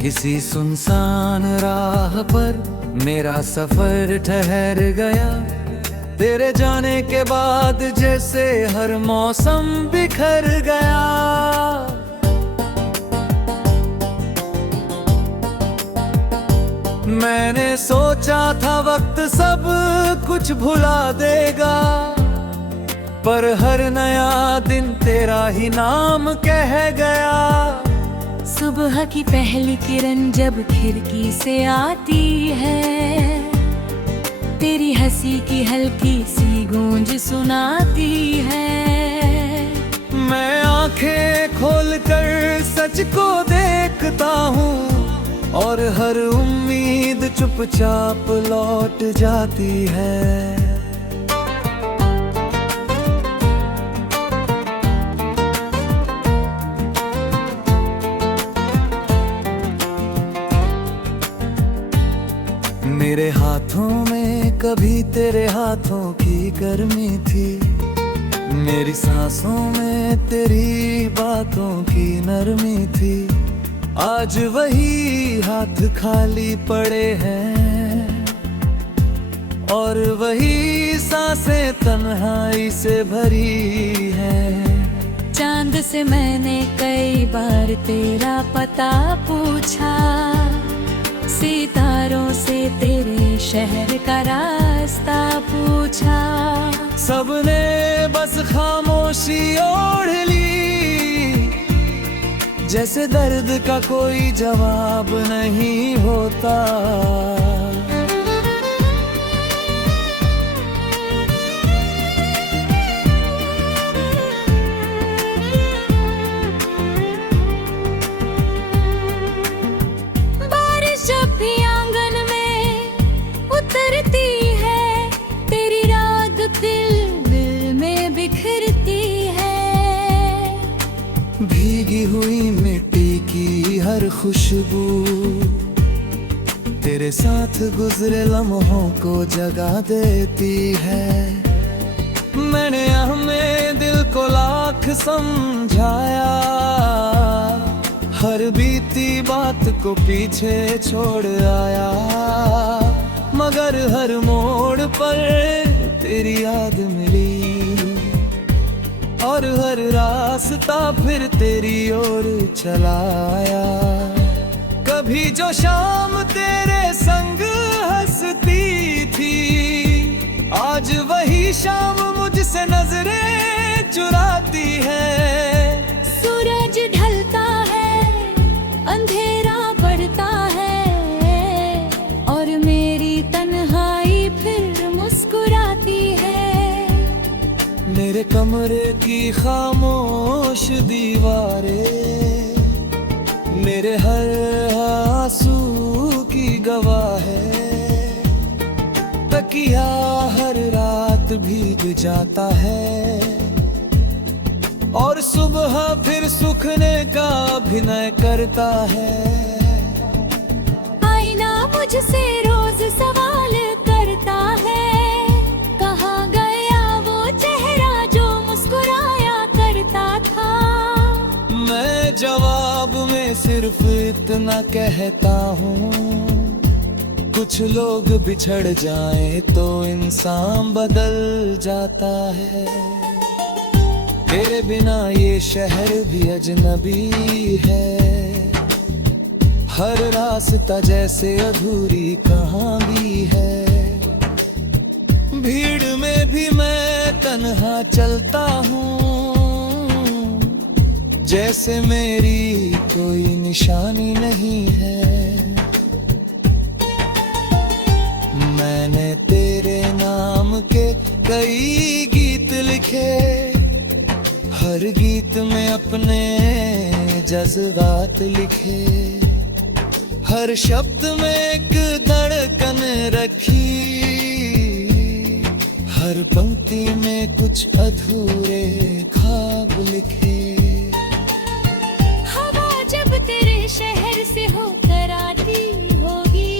किसी सुनसान राह पर मेरा सफर ठहर गया। तेरे जाने के बाद जैसे हर मौसम बिखर गया। मैंने सोचा था वक्त सब कुछ भुला देगा, पर हर नया दिन तेरा ही नाम कह गया। सुबह की पहली किरण जब खिड़की से आती है, तेरी हंसी की हल्की सी गूंज सुनाती है। मैं आंखें खोलकर सच को देखता हूँ, और हर उम्मीद चुपचाप लौट जाती है। मेरे हाथों में कभी तेरे हाथों की गर्मी थी, मेरी सांसों में तेरी बातों की नरमी थी। आज वही हाथ खाली पड़े हैं, और वही सांसें तन्हाई से भरी हैं। चांद से मैंने कई बार तेरा पता पूछा, सितारों से तेरे शहर का रास्ता पूछा। सबने बस खामोशी ओढ़ ली, जैसे दर्द का कोई जवाब नहीं होता। भीगी हुई मिट्टी की हर खुशबू तेरे साथ गुजरे लम्हों को जगा देती है। मैंने हमें दिल को लाख समझाया, हर बीती बात को पीछे छोड़ आया, मगर हर मोड़ पर तेरी याद मिली, और हर रास्ता फिर तेरी ओर चलाया। कभी जो शाम तेरे संग हंसती थी, आज वही शाम मुझसे नजरें चुराती है। सूरज ढलता है, अंधेरा बढ़ता है, और मेरी तन्हाई फिर मुस्कुराती है। मेरे कमरे की खामोश दीवारें मेरे हर आंसू की गवाह है। तकिया हर रात भीग जाता है, और सुबह फिर सूखने का अभिनय करता है। आईना मुझसे रोज सवाल करता है, कहाँ गया वो चेहरा जो मुस्कुराया करता था। मैं जवाब में सिर्फ इतना कहता हूँ, कुछ लोग बिछड़ जाएं तो इंसान बदल जाता है। तेरे बिना ये शहर भी अजनबी है, हर रास्ता जैसे अधूरी कहानी है। भीड़ में भी मैं तन्हा चलता हूँ, जैसे मेरी कोई निशानी नहीं है। मैंने तेरे नाम के कई गीत लिखे, हर गीत में अपने जज्बात लिखे। हर शब्द में एक धड़कन रखी, हर पंक्ति में कुछ अधूरे ख्वाब लिखे। हवा जब तेरे शहर से होकर आती होगी,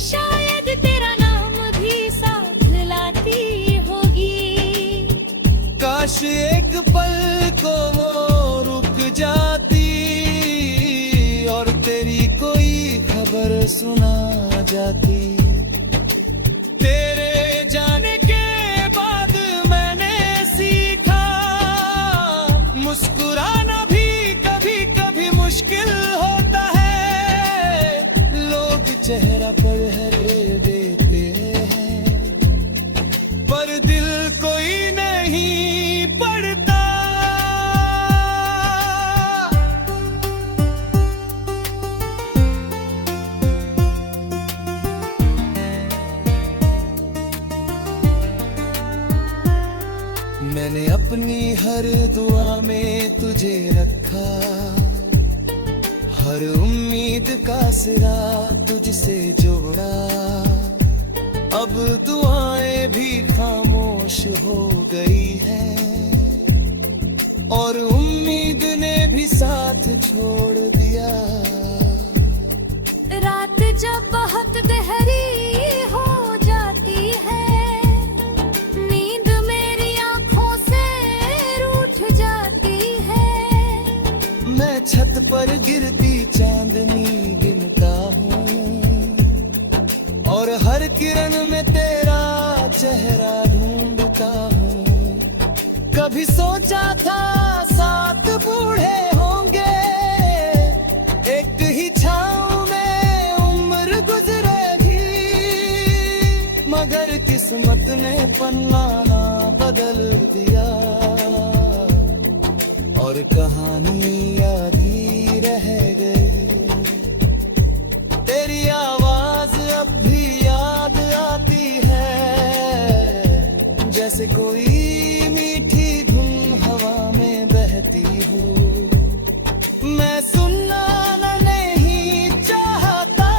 शायद तेरा नाम भी साथ लाती होगी। काश एक पल को वो रुक जाती, और तेरी मैंने अपनी हर दुआ में तुझे रखा, हर उम्मीद का सिरा तुझसे जोड़ा। अब दुआएं भी खामोश हो गई हैं और उम्मीद ने भी साथ छोड़ दिया। रात जब बहुत गहरी हो जाती है, नींद मेरी आंखों से रूठ जाती है। मैं छत पर गिरती चांदनी गिनता हूँ और हर किरण में तेरा चेहरा ढूंढता हूँ। कभी सोचा था 7 बूढ़े होंगे, एक ही छाँव में उम्र गुजरेगी, मगर किस्मत ने पन्ना ना बदल दिया और कहानी आधी रह गई। तेरी आवाज अब भी याद आती है, जैसे कोई मीठी धुन हवा में बहती हो। मैं सुनना नहीं चाहता,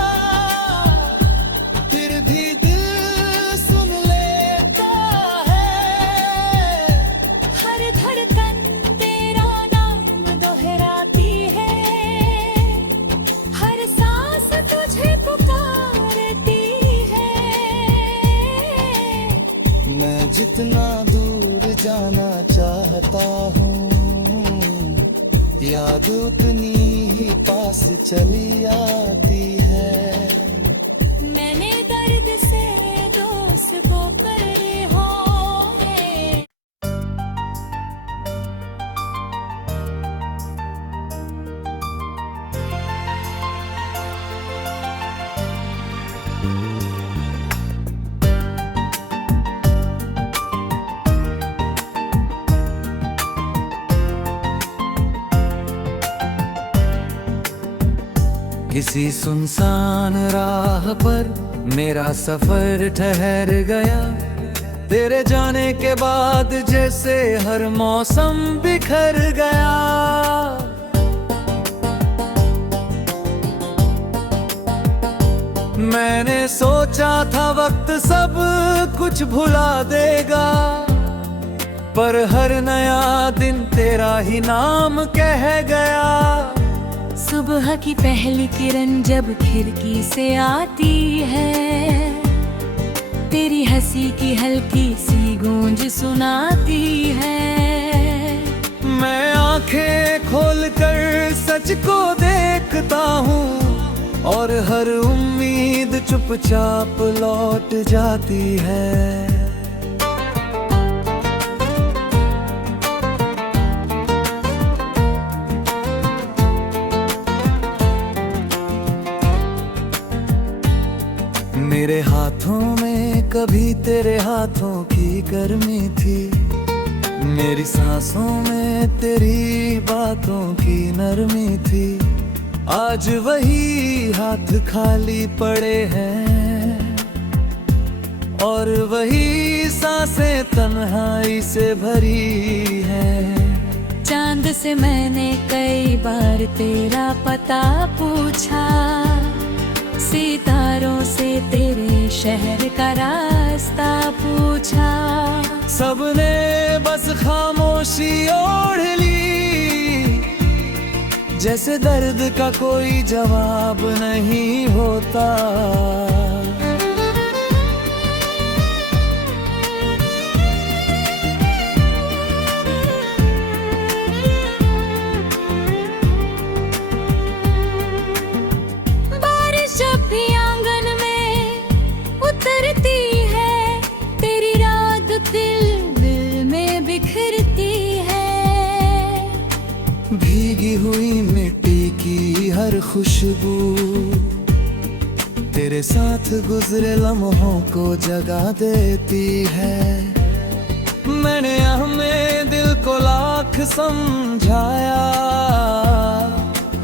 फिर भी दिल सुन लेता है। हर धड़कन तेरा नाम दोहराती है, हर सांस तुझे पुकारती है। मैं जितना दूर जाना चाहता हूँ, याद उतनी ही पास चली आती है। मैंने दर्द से दोस्त को करे हो रे। किसी सुनसान राह पर मेरा सफर ठहर गया, तेरे जाने के बाद जैसे हर मौसम बिखर गया। मैंने सोचा था वक्त सब कुछ भुला देगा, पर हर नया दिन तेरा ही नाम कह गया। सुबह की पहली किरण जब खिड़की से आती है, तेरी हंसी की हल्की सी गूंज सुनाती है। मैं आंखें खोलकर सच को देखता हूँ और हर उम्मीद चुपचाप लौट जाती है। मेरे हाथों में कभी तेरे हाथों की गर्मी थी, मेरी सांसों में तेरी बातों की नरमी थी। आज वही हाथ खाली पड़े हैं और वही सांसें तन्हाई से भरी हैं। चांद से मैंने कई बार तेरा पता पूछा, सितारों से तेरे शहर का रास्ता पूछा। सबने बस खामोशी ओढ़ ली, जैसे दर्द का कोई जवाब नहीं होता। भीगी हुई मिट्टी की हर खुशबू तेरे साथ गुजरे लम्हों को जगा देती है। मैंने हमें दिल को लाख समझाया,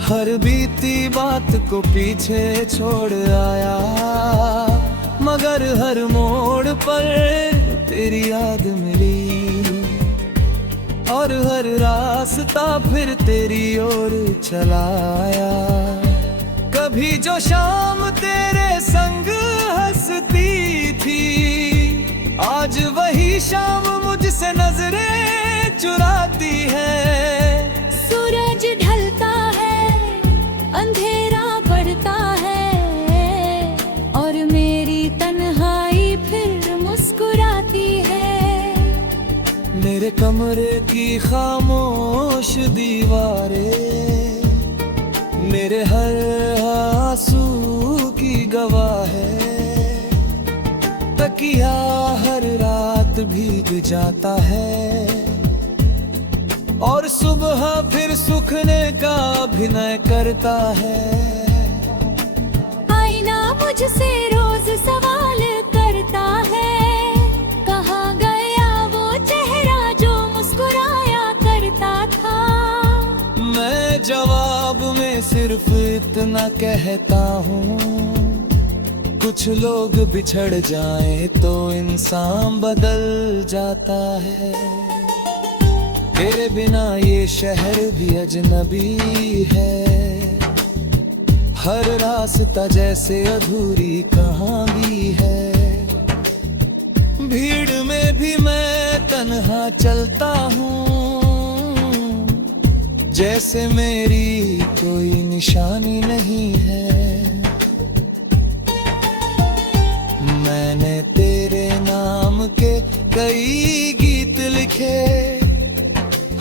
हर बीती बात को पीछे छोड़ आया, मगर हर मोड़ पर तेरी याद मिली। रास्ता फिर तेरी ओर चलाया। कभी जो शाम तेरे संग हंसती थी, आज वही शाम मुझसे नजरें चुराती है। सूरज ढलता है, अंधेरा बढ़ता है, और मेरी तन्हाई फिर मुस्कुराती है। मेरे कमरे की खामोश दीवारें मेरे हर आंसू की गवाह है। तकिया हर रात भीग जाता है, और सुबह फिर सूखने का अभिनय करता है। आईना मुझसे रोज सवाल करता है, कहाँ गया वो चेहरा जो मुस्कुराया करता था। मैं जवाब में सिर्फ इतना कहता हूँ, कुछ लोग बिछड़ जाएं तो इंसान बदल जाता है। तेरे बिना ये शहर भी अजनबी है, हर रास्ता जैसे अधूरी कहानी है। भीड़ में भी मैं तन्हा चलता हूँ, जैसे मेरी कोई निशानी नहीं है। मैंने तेरे नाम के कई गीत लिखे,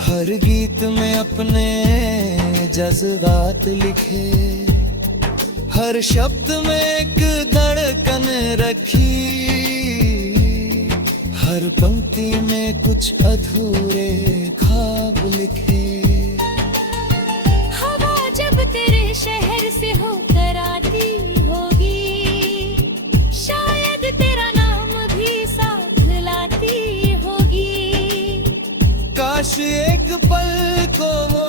हर गीत में अपने जज्बात लिखे। हर शब्द में एक धड़कन रखी, हर पंक्ति में कुछ अधूरे ख्वाब लिखे। हवा जब तेरे शहर से होकर आती होगी, शायद तेरा नाम भी साथ लाती होगी। काश एक पल को वो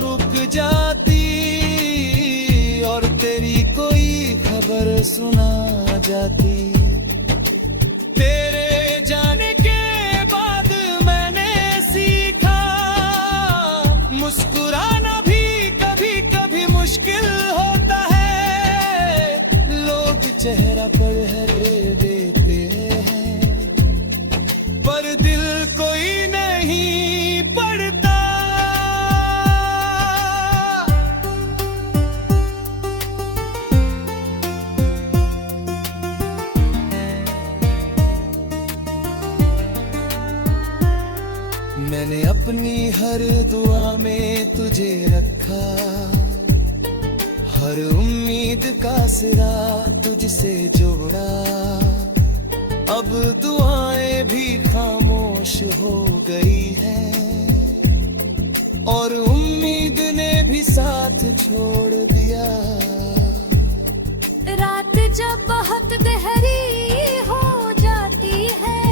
रुक जाती, और तेरी कोई खबर सुना जाती। तेरे जाने के बाद मैंने सीखा, मुस्कुराना भी कभी कभी मुश्किल होता है। लोग चेहरा पर हरे देते हैं, पर दिल कोई नहीं पढ़ता। मैंने अपनी हर दुआ में तुझे रखा, हर उम्मीद का सिरा तुझसे जोड़ा। अब दुआएं भी खामोश हो गई हैं, और उम्मीद ने भी साथ छोड़ दिया। रात जब बहुत गहरी हो जाती है,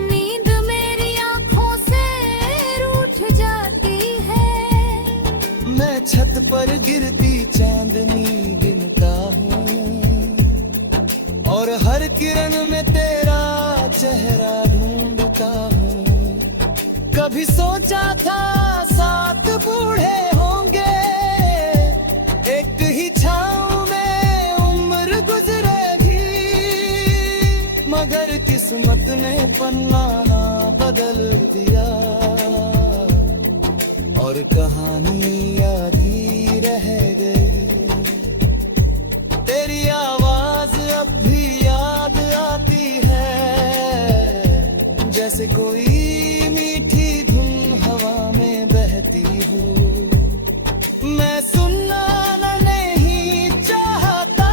नींद मेरी आंखों से रूठ जाती है। मैं छत पर गिरती चांदनी गिनता हूँ, और हर किरण में तेरा चेहरा ढूंढता हूँ। कभी सोचा था साथ बूढ़े होंगे, एक ही छाँव में उम्र गुजरेगी। मगर किस्मत ने पन्ना ना बदल दिया, और कहानी आधी रह गई। तेरी आवाज अब भी याद आती है, जैसे कोई मीठी धुन हवा में बहती हो। मैं सुनना नहीं चाहता,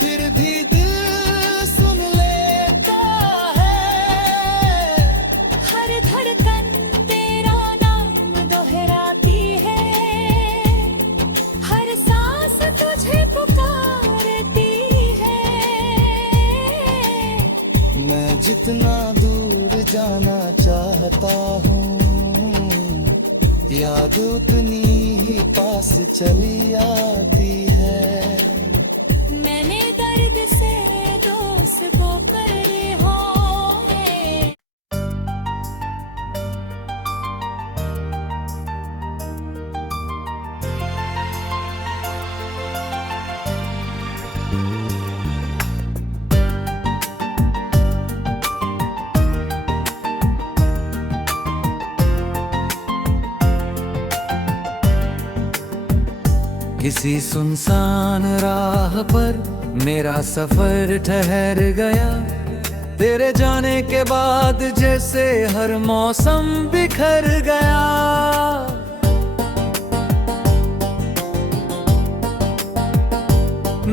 फिर भी दिल सुन लेता है। हर धड़कन तेरा नाम दोहराती है, हर सांस तुझे पुकारती है। मैं जितना दूर जाना चाहता हूँ, याद उतनी ही पास चली आती है। मैंने दर्द से दोस्त को करे हो रे। किसी सुनसान राह पर मेरा सफर ठहर गया, तेरे जाने के बाद जैसे हर मौसम बिखर गया।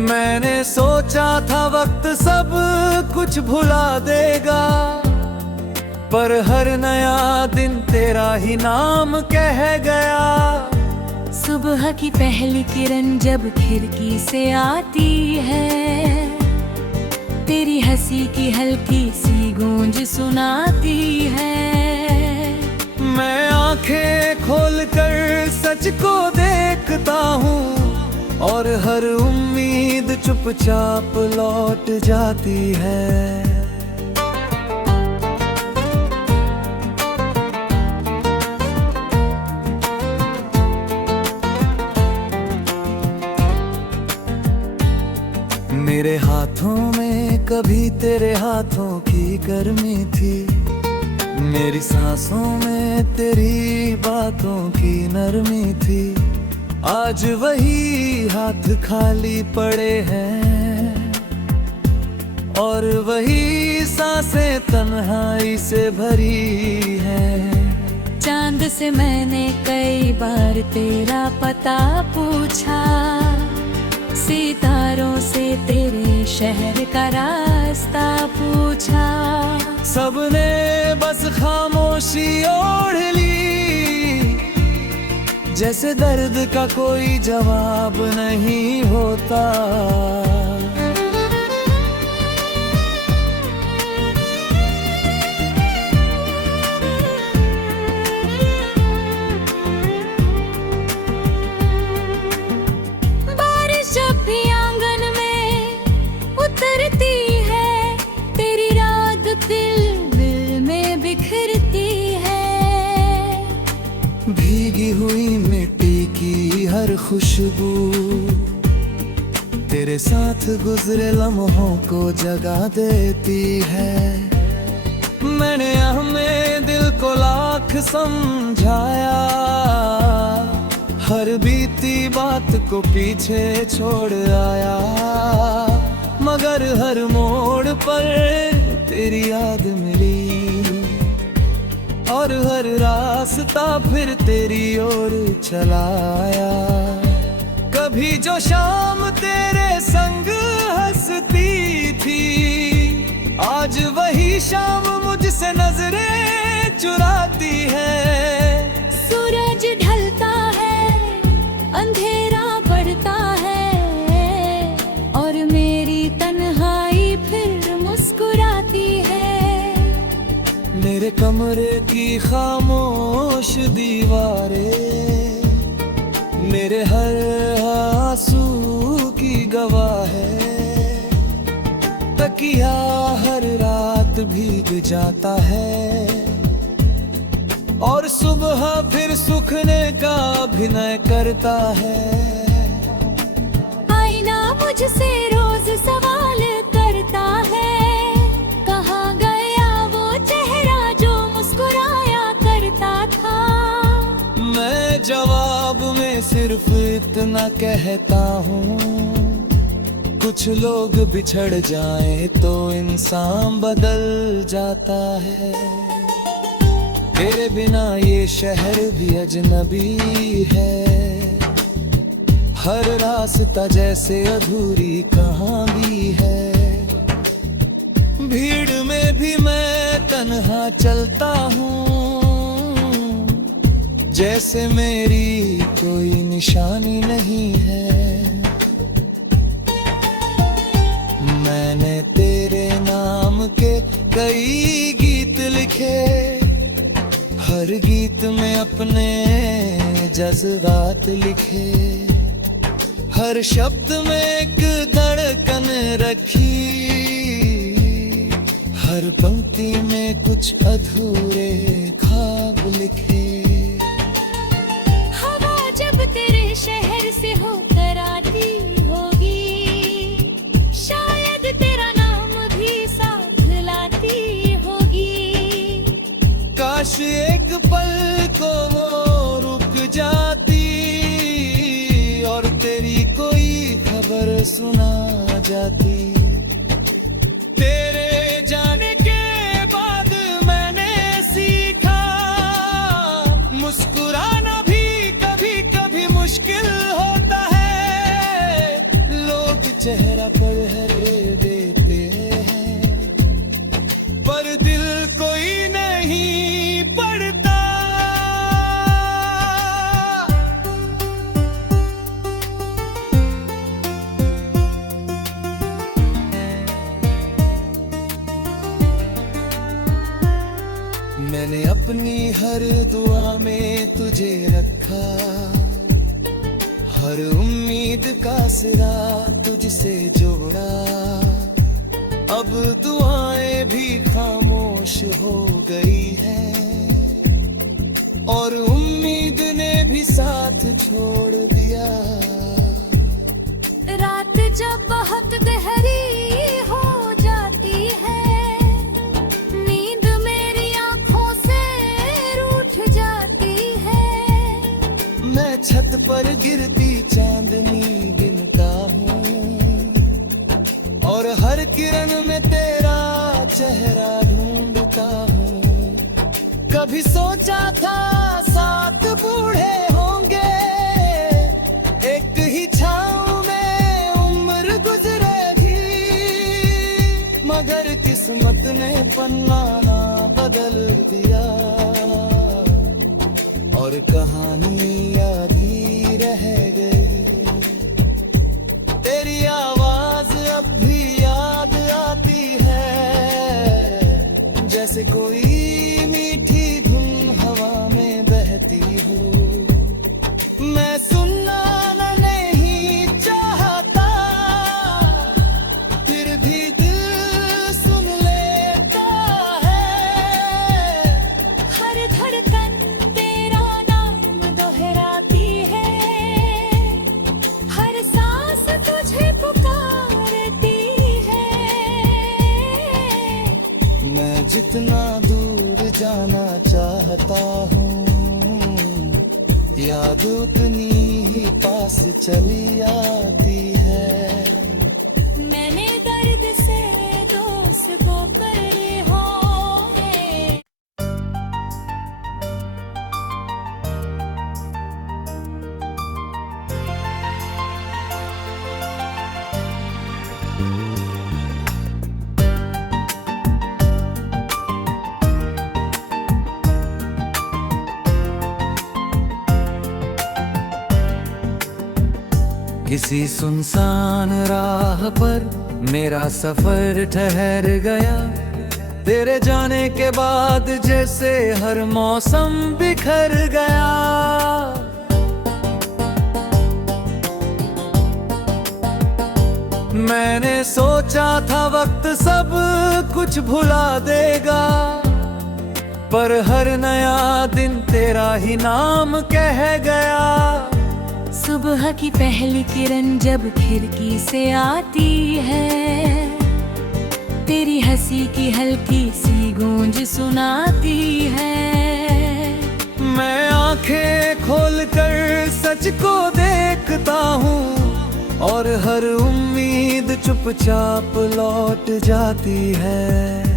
मैंने सोचा था वक्त सब कुछ भुला देगा, पर हर नया दिन तेरा ही नाम कह गया। सुबह की पहली किरण जब खिड़की से आती है, तेरी हंसी की हल्की सी गूंज सुनाती है। मैं आंखें खोलकर सच को देखता हूँ, और हर उम्मीद चुपचाप लौट जाती है। मेरे हाथों में कभी तेरे हाथों की गर्मी थी, मेरी सांसों में तेरी बातों की नरमी थी। आज वही हाथ खाली पड़े हैं, और वही सांसें तन्हाई से भरी हैं। चांद से मैंने कई बार तेरा पता पूछा, सितारों से तेरे शहर का रास्ता पूछा। सबने बस खामोशी ओढ़ ली, जैसे दर्द का कोई जवाब नहीं होता। भीगी हुई मिट्टी की हर खुशबू तेरे साथ गुजरे लम्हों को जगा देती है। मैंने हमें दिल को लाख समझाया, हर बीती बात को पीछे छोड़ आया, मगर हर मोड़ पर तेरी याद मिली, और हर रास्ता फिर तेरी ओर चलाया। कभी जो शाम तेरे संग हंसती थी, आज वही शाम मुझसे नजरें चुराती है। सूरज ढलता है, अंधेरा बढ़ता है, और मेरी तन्हाई फिर मुस्कुराती है। मेरे कमरे की खामोश दीवारें मेरे हर आंसू की गवाह है। तकिया हर रात भीग जाता है, और सुबह फिर सूखने का अभिनय करता है। आईना मुझसे रोज सवाल करता है, कहाँ गया वो चेहरा जो मुस्कुराया करता था। मैं जवाब में सिर्फ इतना कहता हूँ, कुछ लोग बिछड़ जाएं तो इंसान बदल जाता है। तेरे बिना ये शहर भी अजनबी है, हर रास्ता जैसे अधूरी कहानी है। भीड़ में भी मैं तन्हा चलता हूँ, जैसे मेरी कोई निशानी नहीं है। मैंने तेरे नाम के कई गीत लिखे, हर गीत में अपने जज्बात लिखे। हर शब्द में एक धड़कन रखी, हर पंक्ति में कुछ अधूरे ख्वाब लिखे। हवा जब तेरे शहर से होकर आती होगी, शायद तेरा नाम भी साथ लाती होगी। काश एक पल को वो रुक जाती, और तेरी सुना जाती। तेरे जाने के बाद मैंने सीखा मुस्कुराना भी कभी कभी मुश्किल होता है। लोग चेहरा पर हरे देते हैं पर दिल कोई नहीं पढ़ता। मैंने अपनी हर दुआ में तुझे रखा, हर उम्मीद का सिरा तुझसे जोड़ा। अब दुआएं भी खामोश हो गई हैं और उम्मीद ने भी साथ छोड़ दिया। रात जब बहुत गहरी हो जाती है, नींद मेरी आंखों से रूठ जाती है। मैं छत पर गिरती चांदनी गिनता हूँ और हर किरण में तेरा चेहरा ढूंढता हूँ। कभी सोचा था साथ बूढ़े होंगे, एक ही छाँव में उम्र गुजरेगी, मगर किस्मत ने पन्ना ना बदल दिया और कहानी आधी रह गई। तेरी आवाज अब भी याद आती है, जैसे कोई मीठी धुन हवा में बहती हो। मैं सुनना नहीं चाहता फिर भी दिल सुन लेता है। हर धड़कन तेरा नाम दोहराती है, हर सांस तुझे पुकारती है। मैं जितना दूर जाना चाहता हूँ, याद उतनी ही पास चली आती है। मैंने दर्द से दोस्त को करे हो। किसी सुनसान राह पर मेरा सफर ठहर गया। तेरे जाने के बाद जैसे हर मौसम बिखर गया। मैंने सोचा था वक्त सब कुछ भुला देगा, पर हर नया दिन तेरा ही नाम कह गया। सुबह की पहली किरण जब खिड़की से आती है, तेरी हंसी की हल्की सी गूंज सुनाती है। मैं आंखें खोलकर सच को देखता हूँ और हर उम्मीद चुपचाप लौट जाती है।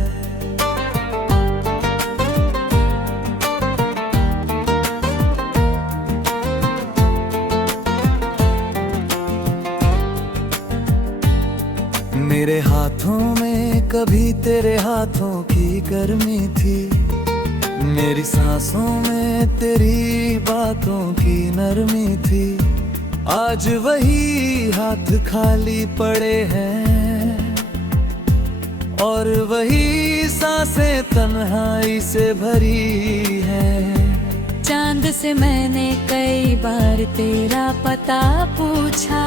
मेरे हाथों में कभी तेरे हाथों की गर्मी थी, मेरी सांसों में तेरी बातों की नरमी थी। आज वही हाथ खाली पड़े हैं और वही सांसें तन्हाई से भरी हैं। चांद से मैंने कई बार तेरा पता पूछा,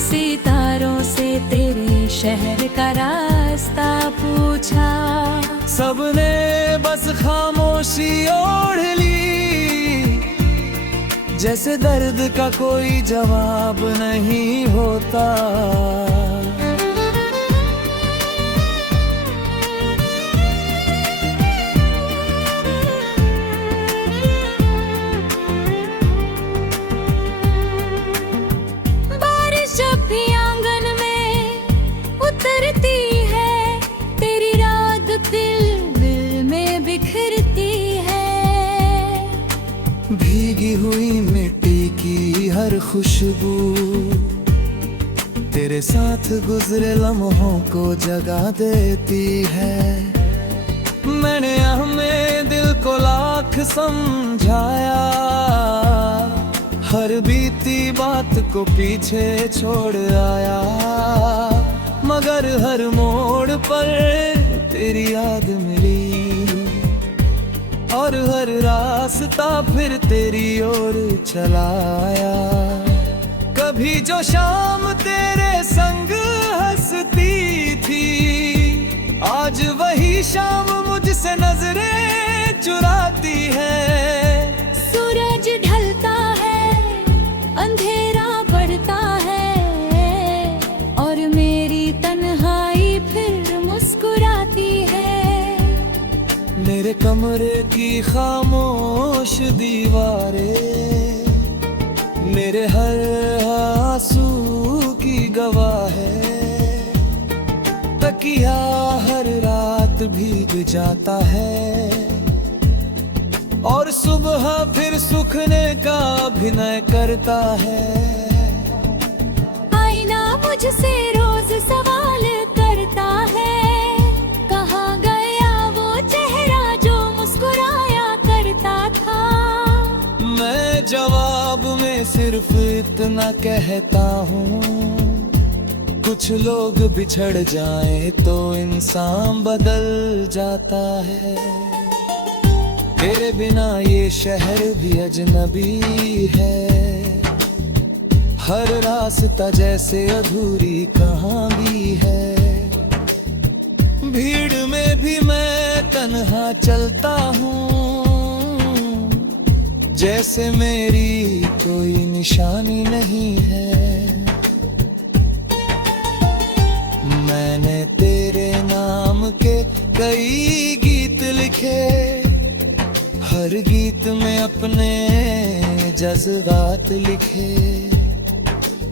सितारों से तेरे शहर का रास्ता पूछा। सबने बस खामोशी ओढ़ ली, जैसे दर्द का कोई जवाब नहीं होता। बारिश जब भी भीगी हुई मिट्टी की हर खुशबू तेरे साथ गुजरे लम्हों को जगा देती है। मैंने हमें दिल को लाख समझाया, हर बीती बात को पीछे छोड़ आया, मगर हर मोड़ पर तेरी याद मिली और हर रास्ता फिर तेरी ओर चलाया। कभी जो शाम तेरे संग हंसती थी, आज वही शाम मुझसे नजरें चुराती है। सूरज ढलता है, अंधेरा बढ़ता है, और मेरी तन्हाई फिर मुस्कुराती है। मेरे कमरे की खामोश दीवारें मेरे हर आंसू की गवाह है। तकिया हर रात भीग जाता है और सुबह फिर सूखने का अभिनय करता है। आईना मुझसे रोज सवाल करता है, कहाँ गया वो चेहरा जो मुस्कुराया करता था। मैं जवाब में सिर्फ इतना कहता हूँ, कुछ लोग बिछड़ जाए तो इंसान बदल जाता है। तेरे बिना ये शहर भी अजनबी है, हर रास्ता जैसे अधूरी कहानी है। भीड़ में भी मैं तन्हा चलता हूँ, जैसे मेरी कोई निशानी नहीं है। मैंने तेरे नाम के कई गीत लिखे, हर गीत में अपने जज्बात लिखे,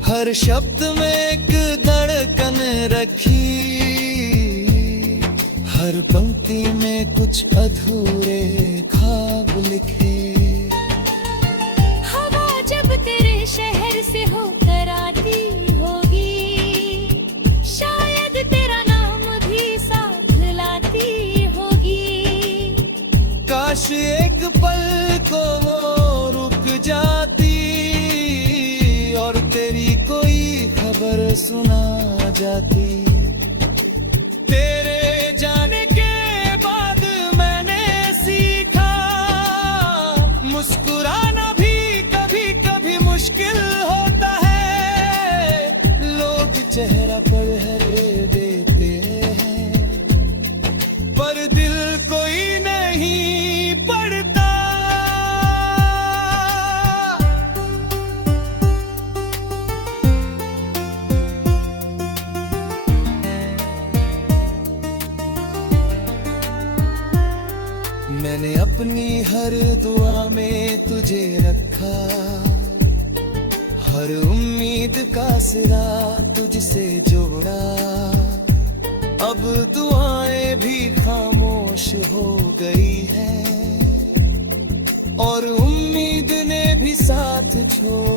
हर शब्द में एक धड़कन रखी, हर पंक्ति में कुछ अधूरे ख्वाब लिखे। हवा जब तेरे शहर से होकर आती होगी, शायद तेरा नाम भी साथ लाती होगी। काश एक पल को वो रुक जाती और तेरी कोई खबर सुना जाती। तेरे जाने के बाद मैंने सीखा, मुस्कुराना भी कभी कभी मुश्किल होता है। लोग चेहरा पर हरे देते हैं, पर दिल कोई नहीं पढ़ता। मैंने अपनी हर दुआ में तुझे रखा, हर उम्मीद का सिरा तुझसे जोड़ा। अब दुआएं भी खामोश हो गई हैं और उम्मीद ने भी साथ छोड़ा।